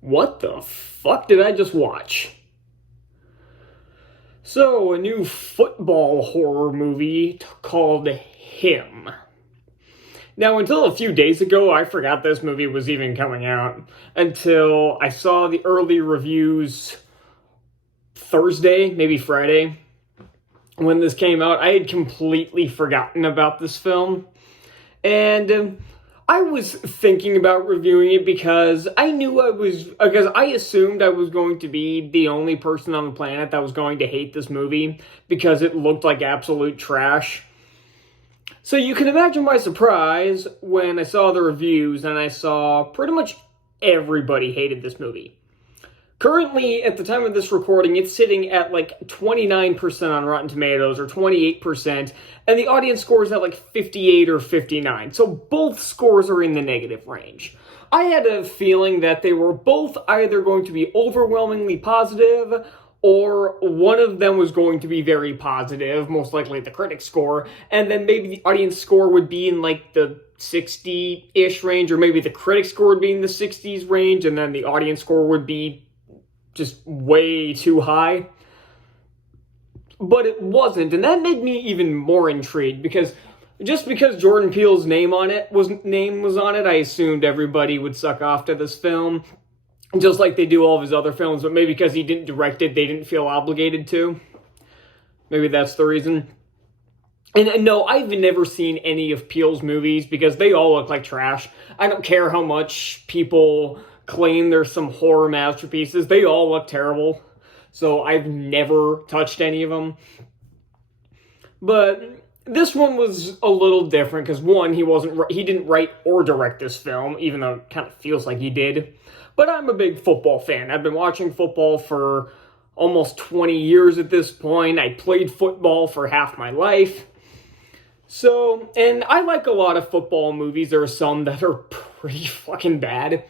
What the fuck did I just watch? So, a new football horror movie called Him. Now, until a few days ago, I forgot this movie was even coming out until I saw the early reviews Thursday, maybe Friday, when this came out. I had completely forgotten about this film. And I was thinking about reviewing it because I assumed I was going to be the only person on the planet that was going to hate this movie because it looked like absolute trash. So you can imagine my surprise when I saw the reviews and I saw pretty much everybody hated this movie. Currently, at the time of this recording, it's sitting at like 29% on Rotten Tomatoes or 28%, and the audience score is at like 58 or 59. So both scores are in the negative range. I had a feeling that they were both either going to be overwhelmingly positive or one of them was going to be very positive, most likely the critic score, and then maybe the audience score would be in like the 60-ish range, or maybe the critic score would be in the 60s range, and then the audience score would be just way too high. But it wasn't, and that made me even more intrigued because just because Jordan Peele's name was on it, I assumed everybody would suck off to this film, just like they do all of his other films, but maybe because he didn't direct it, they didn't feel obligated to. Maybe that's the reason. And no, I've never seen any of Peele's movies because they all look like trash. I don't care how much people claim there's some horror masterpieces. They all look terrible. So I've never touched any of them. But this one was a little different because one, he didn't write or direct this film, even though it kind of feels like he did. But I'm a big football fan. I've been watching football for almost 20 years at this point. I played football for half my life. So, and I like a lot of football movies. There are some that are pretty fucking bad.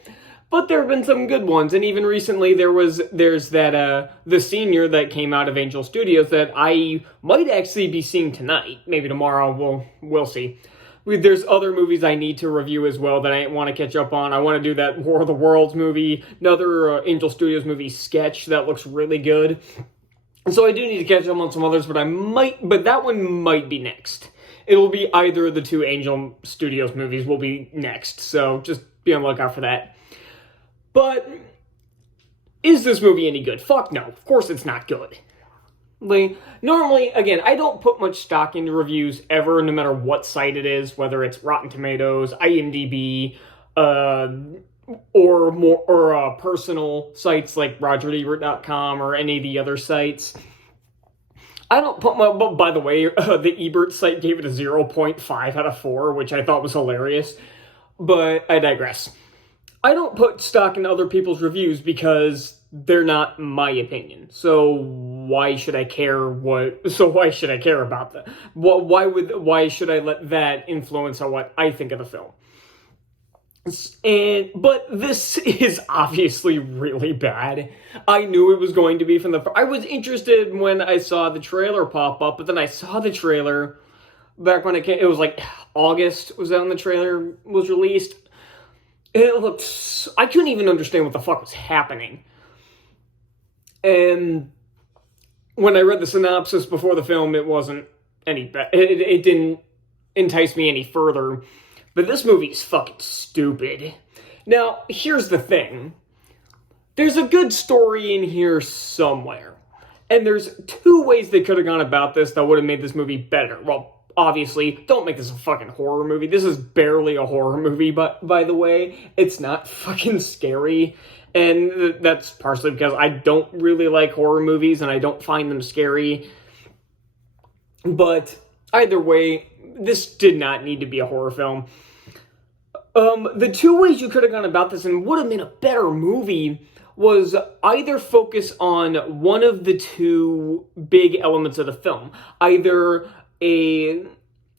But there have been some good ones, and even recently there's that The Senior that came out of Angel Studios that I might actually be seeing tonight. Maybe tomorrow, we'll see. There's other movies I need to review as well that I want to catch up on. I want to do that War of the Worlds movie, another Angel Studios movie, Sketch, that looks really good. And so I do need to catch up on some others, but that one might be next. It'll be either of the two Angel Studios movies will be next, so just be on the lookout for that. But is this movie any good? Fuck no. Of course it's not good. Normally, again, I don't put much stock into reviews ever, no matter what site it is, whether it's Rotten Tomatoes, IMDb, or personal sites like RogerEbert.com or any of the other sites. I don't put my... But by the way, the Ebert site gave it a 0.5 out of 4, which I thought was hilarious. But I digress. I don't put stock in other people's reviews because they're not my opinion. So why should I care about that? Why should I let that influence on what I think of the film? But this is obviously really bad. I knew it was going to be from I was interested when I saw the trailer pop up, but then I saw the trailer back when it was like August was when the trailer was released. It looked... I couldn't even understand what the fuck was happening. And when I read the synopsis before the film, it wasn't any better. It didn't entice me any further. But this movie's fucking stupid. Now, here's the thing. There's a good story in here somewhere. And there's two ways they could have gone about this that would have made this movie better. Well, obviously, don't make this a fucking horror movie. This is barely a horror movie, but by the way, it's not fucking scary. And that's partially because I don't really like horror movies and I don't find them scary. But either way, this did not need to be a horror film. The two ways you could have gone about this and would have made a better movie was either focus on one of the two big elements of the film. Either a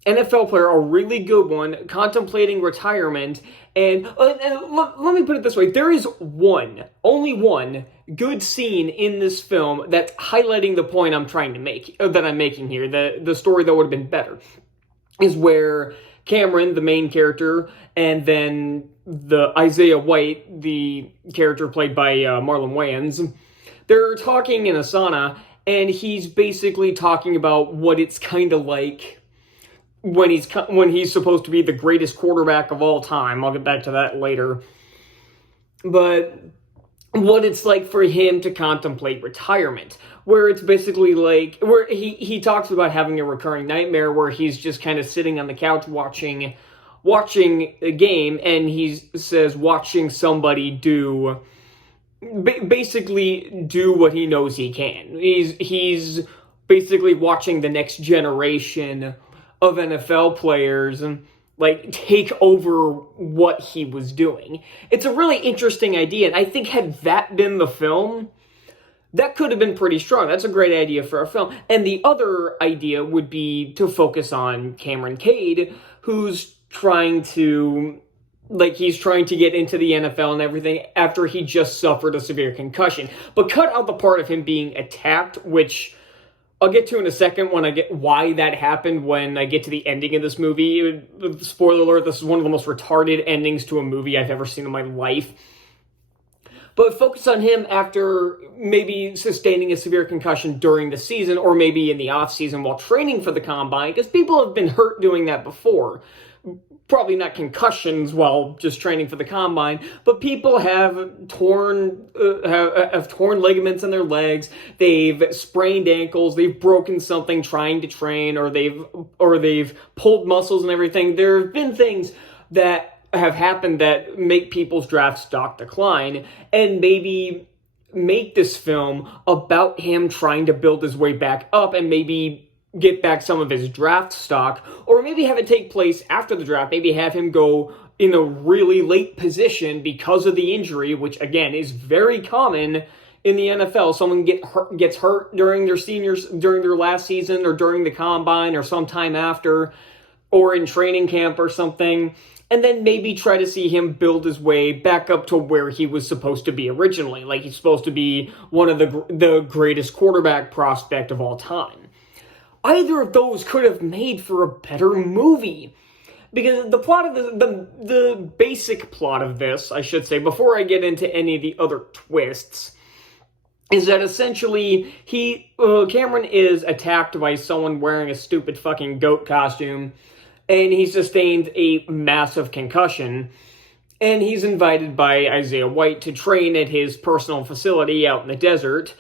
NFL player, a really good one, contemplating retirement, and let me put it this way, there is only one good scene in this film that's highlighting the point I'm trying to make, that I'm making here, the story that would have been better, is where Cameron, the main character, and then the Isaiah White, the character played by Marlon Wayans, they're talking in a sauna, and he's basically talking about what it's kind of like when he's supposed to be the greatest quarterback of all time. I'll get back to that later. But what it's like for him to contemplate retirement, where it's basically like, where he talks about having a recurring nightmare where he's just kind of sitting on the couch watching a game, and he says watching somebody basically do what he knows he can. He's basically watching the next generation of NFL players and like take over what he was doing. It's a really interesting idea, and I think had that been the film, that could have been pretty strong. That's a great idea for a film. And the other idea would be to focus on Cameron Cade, who's trying to get into the NFL and everything after he just suffered a severe concussion. But cut out the part of him being attacked, which I'll get to in a second when I get why that happened when I get to the ending of this movie. Spoiler alert, this is one of the most retarded endings to a movie I've ever seen in my life. But focus on him after maybe sustaining a severe concussion during the season, or maybe in the off-season while training for the Combine, because people have been hurt doing that before. Probably not concussions while just training for the Combine, but people have torn ligaments in their legs. They've sprained ankles. They've broken something trying to train, or they've pulled muscles and everything. There have been things that have happened that make people's draft stock decline, and maybe make this film about him trying to build his way back up and maybe get back some of his draft stock, or maybe have it take place after the draft. Maybe have him go in a really late position because of the injury, which again is very common in the NFL. Someone gets hurt during their last season, or during the Combine, or sometime after, or in training camp or something, and then maybe try to see him build his way back up to where he was supposed to be originally. Like he's supposed to be one of the greatest quarterback prospect of all time. Either of those could have made for a better movie. Because the plot of the basic plot of this, I should say, before I get into any of the other twists, is that essentially Cameron is attacked by someone wearing a stupid fucking goat costume, and he sustained a massive concussion, and he's invited by Isaiah White to train at his personal facility out in the desert.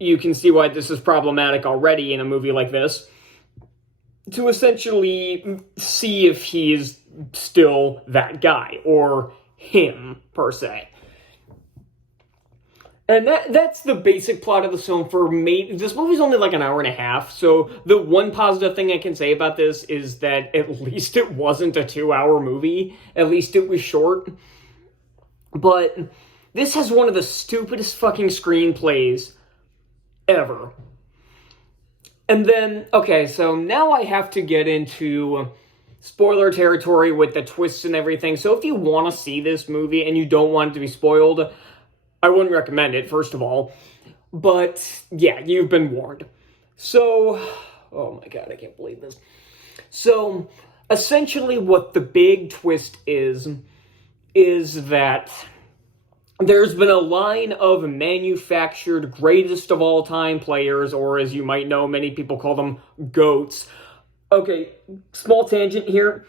You can see why this is problematic already in a movie like this, to essentially see if he's still that guy, or him, per se. And that's the basic plot of the film for me. This movie's only like an hour and a half, so the one positive thing I can say about this is that at least it wasn't a 2-hour movie. At least it was short. But this has one of the stupidest fucking screenplays ever. And then, okay, so now I have to get into spoiler territory with the twists and everything. So if you want to see this movie and you don't want it to be spoiled, I wouldn't recommend it, first of all. But yeah, you've been warned. So, oh my god, I can't believe this. So, essentially what the big twist is that there's been a line of manufactured greatest of all time players, or as you might know, many people call them GOATs. Okay, small tangent here.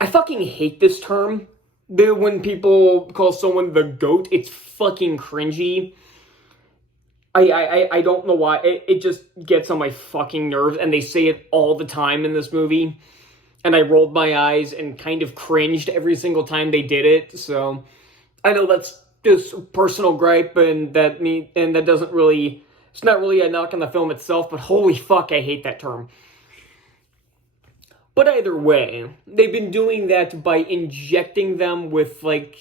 I fucking hate this term. When people call someone the GOAT, it's fucking cringy. I don't know why. It just gets on my fucking nerves, and they say it all the time in this movie. And I rolled my eyes and kind of cringed every single time they did it. So I know that's just personal gripe, and that doesn't really, it's not really a knock on the film itself, but holy fuck, I hate that term. But either way, they've been doing that by injecting them with, like,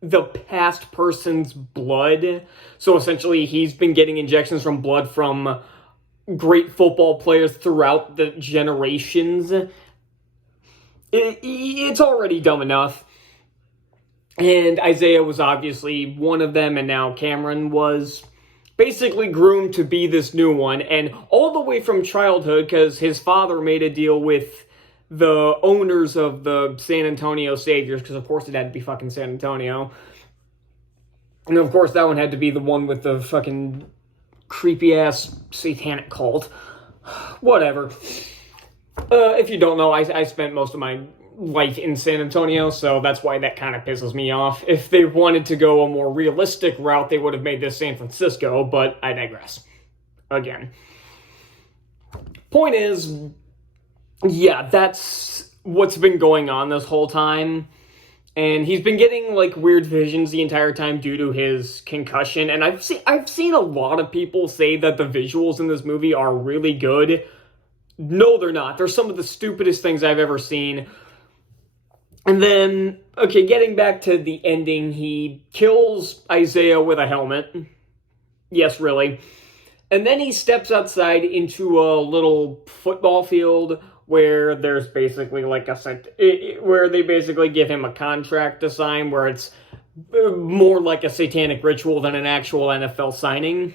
the past person's blood. So essentially, he's been getting injections from blood from great football players throughout the generations. It's already dumb enough. And Isaiah was obviously one of them, and now Cameron was basically groomed to be this new one. And all the way from childhood, because his father made a deal with the owners of the San Antonio Saviors, because of course it had to be fucking San Antonio. And of course that one had to be the one with the fucking creepy-ass satanic cult. Whatever. If you don't know, I spent most of my life in San Antonio, so that's why that kind of pisses me off. If they wanted to go a more realistic route, they would have made this San Francisco, but I digress. Again. Point is, yeah, that's what's been going on this whole time. And he's been getting, like, weird visions the entire time due to his concussion. And I've seen a lot of people say that the visuals in this movie are really good. No, they're not. They're some of the stupidest things I've ever seen. And then, okay, getting back to the ending, he kills Isaiah with a helmet. Yes, really. And then he steps outside into a little football field where there's basically like where they basically give him a contract to sign, where it's more like a satanic ritual than an actual NFL signing.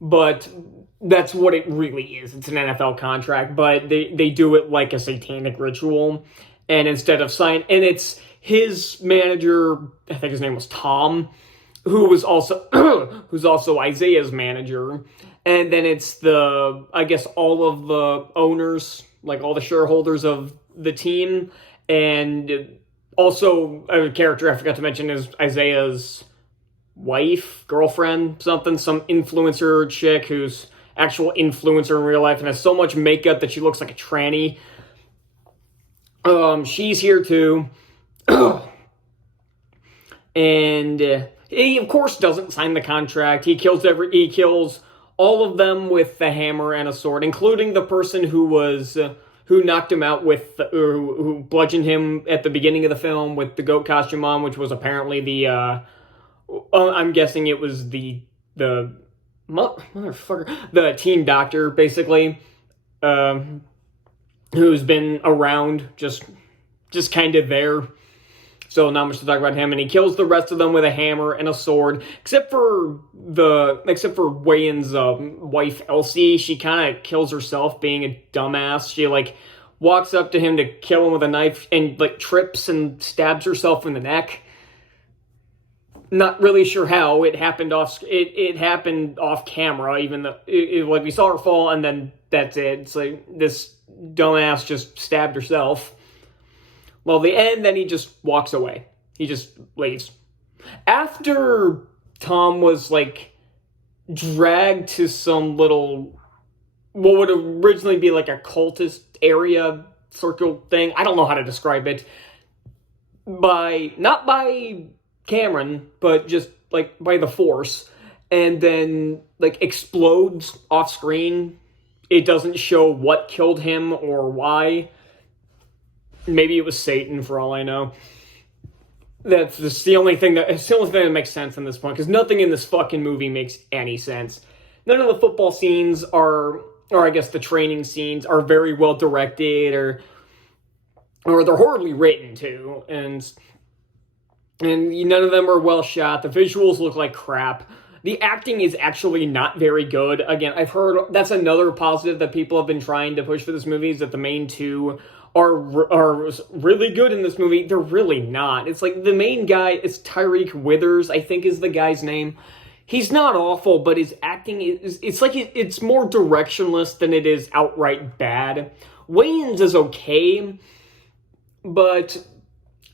But that's what it really is. It's an NFL contract, but they do it like a satanic ritual. And instead of and it's his manager, I think his name was Tom, who's also Isaiah's manager. And then it's I guess all of the owners, like all the shareholders of the team. And also a character I forgot to mention is Isaiah's wife, girlfriend, some influencer chick who's actual influencer in real life and has so much makeup that she looks like a tranny. She's here too. And he, of course, doesn't sign the contract. He kills all of them with the hammer and a sword, including the person who knocked him out who bludgeoned him at the beginning of the film with the goat costume on, which was apparently I'm guessing it was the motherfucker, the team doctor, basically, who's been around, just kind of there. So not much to talk about him, and he kills the rest of them with a hammer and a sword, except for Wayne's wife Elsie. She kind of kills herself, being a dumbass. She like walks up to him to kill him with a knife and like trips and stabs herself in the neck. Not really sure how it happened it happened off camera, even though like we saw her fall, and then that's it. It's like this dumbass just stabbed herself. Well, the end, then he just walks away. He just leaves. After Tom was, like, dragged to some little, what would originally be like a cultist area circle thing. I don't know how to describe it. Not by Cameron, but just, like, by the Force. And then, like, explodes off screen. It doesn't show what killed him or why. Maybe it was Satan, for all I know. That's just the only thing that makes sense in this point, because nothing in this fucking movie makes any sense. None of the football scenes or I guess the training scenes are very well directed, or they're horribly written too, and none of them are well shot. The visuals look like crap. The acting is actually not very good. Again, I've heard that's another positive that people have been trying to push for this movie, is that the main two are really good in this movie. They're really not. It's like the main guy is Tyreek Withers, I think is the guy's name. He's not awful, but his acting it's like it's more directionless than it is outright bad. Wayans is okay, but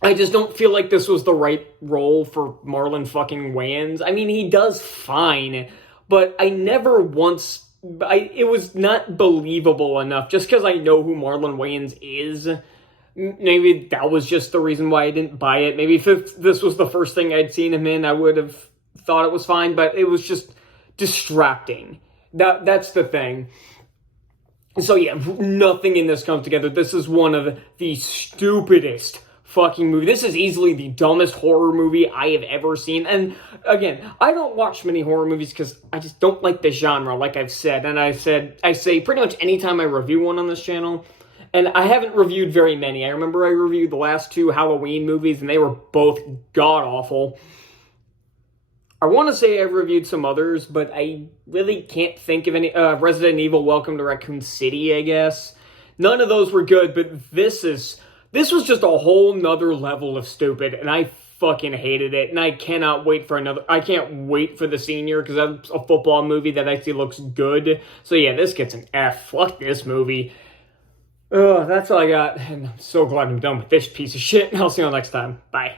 I just don't feel like this was the right role for Marlon fucking Wayans. I mean, he does fine, but I never once... it was not believable enough, just because I know who Marlon Wayans is. Maybe that was just the reason why I didn't buy it. Maybe if this was the first thing I'd seen him in, I would have thought it was fine, but it was just distracting. That's the thing. So yeah, nothing in this comes together. This is one of the stupidest fucking movie. This is easily the dumbest horror movie I have ever seen. And again, I don't watch many horror movies because I just don't like the genre, like I've said. And I say pretty much anytime I review one on this channel, and I haven't reviewed very many. I remember I reviewed the last two Halloween movies, and they were both god-awful. I want to say I've reviewed some others, but I really can't think of any. Resident Evil Welcome to Raccoon City, I guess. None of those were good, but this was just a whole nother level of stupid, and I fucking hated it, and I cannot wait for another. I can't wait for the senior because that's a football movie that actually looks good. So yeah, this gets an F. Fuck this movie. That's all I got, and I'm so glad I'm done with this piece of shit. I'll see you all next time. Bye.